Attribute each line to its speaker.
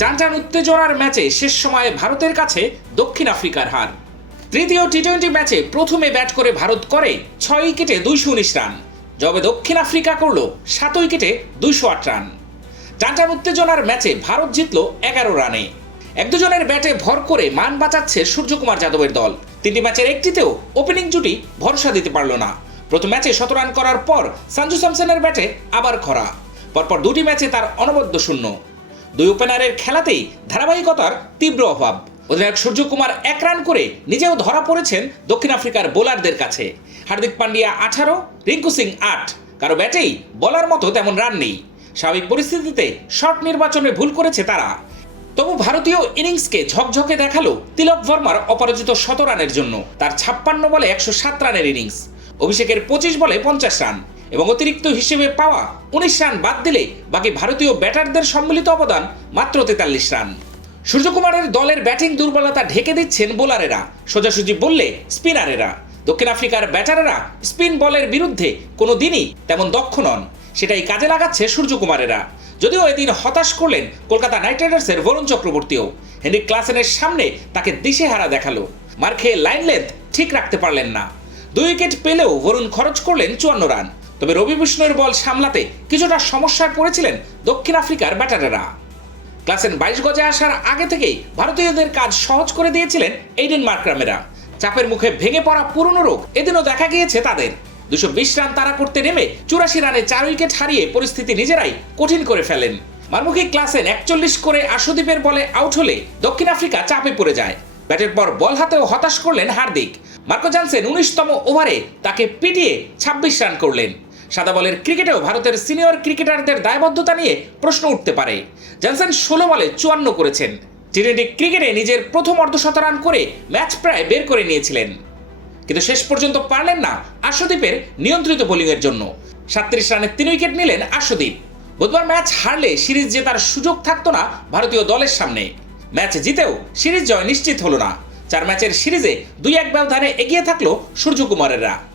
Speaker 1: টান উত্তেজনার ম্যাচে শেষ সময়ে ভারতের কাছে দক্ষিণ আফ্রিকার হার। তৃতীয় টি টোয়েন্টি ম্যাচে প্রথমে ব্যাট করে ভারত করে ছয় উইকেটে দুইশো উনিশ রান। যবে দক্ষিণ আফ্রিকা করল সাত উইকেটে দুইশো আট রান। টানটান উত্তেজনার ম্যাচে ভারত জিতল এগারো রানে। এক দুজনের ব্যাটে ভর করে মান বাঁচাচ্ছে সূর্যকুমার যাদবের দল। তিনটি ম্যাচের একটিতেও ওপেনিং জুটি ভরসা দিতে পারল না। প্রথম ম্যাচে শত রান করার পর সঞ্জু স্যামসনের ব্যাটে আবার খরা। পরপর দুটি ম্যাচে তার অনবদ্য শূন্য। দুই ওপেনারের খেলাতেই ধারাবাহিকতার তীব্র অভাব। অধিনায়ক সূর্যকুমার এক রান করে নিজেও ধরা পড়েছেন দক্ষিণ আফ্রিকার বোলারদের কাছে। হার্দিক পান্ডিয়া আঠারো, রিঙ্কু সিং আট। কারও ব্যাটেই বলার মতো তেমন রান নেই। স্বাভাবিক পরিস্থিতিতে শট নির্বাচনে ভুল করেছে তারা। তবু ভারতীয় ইনিংসকে ঝকঝকে দেখাল তিলক বর্মার অপরাজিত শত রানের জন্য। তার ছাপ্পান্ন বলে একশো সাত রানের ইনিংস। অভিষেকের পঁচিশ বলে পঞ্চাশ রান। এবং অতিরিক্ত হিসেবে পাওয়া উনিশ রান বাদ দিলে বাকি ভারতীয় ব্যাটারদের সম্মিলিত অবদান মাত্র তেতাল্লিশ রান। সূর্যকুমারের দলের ব্যাটিং দুর্বলতা ঢেকে দিচ্ছেন বোলারেরা। সোজাসুজি বললে স্পিনারেরা। দক্ষিণ আফ্রিকার ব্যাটারেরা স্পিন বলের বিরুদ্ধে কোনো দিনই তেমন দক্ষ নন। সেটাই কাজে লাগাচ্ছে সূর্যকুমারেরা। যদিও এদিন হতাশ করলেন কলকাতা নাইট রাইডার্সের বরুণ চক্রবর্তীও। হেনরিক ক্লাসেনের সামনে তাকে দিশেহারা দেখাল। মার খেয়ে লাইন লেন্থ ঠিক রাখতে পারলেন না। দুই উইকেট পেলেও বরুণ খরচ করলেন চুয়ান্ন রান। তবে রবি বিষ্ণুর বল সামলাতে কিছুটা সমস্যায় পড়েছিলেন দক্ষিণ আফ্রিকার ব্যাটারেরা। ক্লাসেন বাইশ গজে আসার আগে থেকেই ভারতীয়দের কাজ সহজ করে দিয়েছিলেন এইডেন মার্ক্রামেরা। চাপের মুখে ভেঙে পড়া পুরনো রোগ এদিনও দেখা গিয়েছে তাদের। দুশো বিশ রান তারা করতে নেমে চুরাশি রানে চার উইকেট হারিয়ে পরিস্থিতি নিজেরাই কঠিন করে ফেলেন। মারমুখী ক্লাসেন একচল্লিশ করে আশুদীপের বলে আউট হলে দক্ষিণ আফ্রিকা চাপে পড়ে যায়। ব্যাটের পর বল হাতেও হতাশ করলেন হার্দিক। মার্কো জানসেন উনিশতম ওভারে তাকে পিটিয়ে ছাব্বিশ রান করলেন। সাদা বলের ক্রিকেটেও ভারতের সিনিয়র ক্রিকেটারদের দায়বদ্ধতা নিয়ে প্রশ্ন উঠতে পারে। জনসন ষোলো বলে চুয়ান্ন করেছেন। টি টোয়েন্টি ক্রিকেটে নিজের প্রথম অর্ধশত রান করে ম্যাচ প্রায় বের করে নিয়েছিলেন। কিন্তু শেষ পর্যন্ত পারলেন না আশুদীপের নিয়ন্ত্রিত বোলিংয়ের জন্য। সাত্রিশ রানে তিন উইকেট নিলেন আশুদীপ বুধবার ম্যাচ হারলে সিরিজ জেতার সুযোগ থাকতো না ভারতীয় দলের সামনে। ম্যাচ জিতেও সিরিজ জয় নিশ্চিত হলো না। চার ম্যাচের সিরিজে দুই এক ব্যবধানে এগিয়ে থাকল সূর্যকুমারেরা